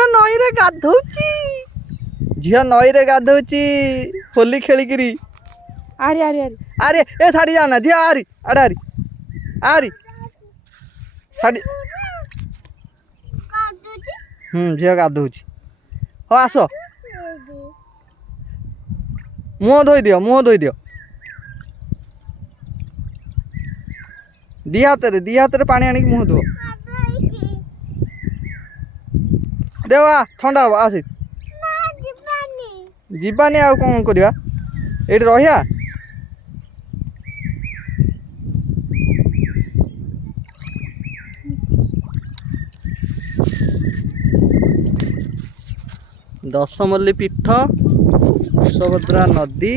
झियो नई रे गाधौची झियो नई रे गाधौची होली खेलिकिरी आरी आरी आरी अरे ए साड़ी जाना झियो आरी अरे आरी आरी साड़ी झियो गाधौची हो आस मुँह धोई दियो दी हाथ रे पानी आनी मुँह धो देवा ठंडा हम आसी जीवानी आ कौन करवा ये रहा दशमल्ली पीठ कुशभद्रा नदी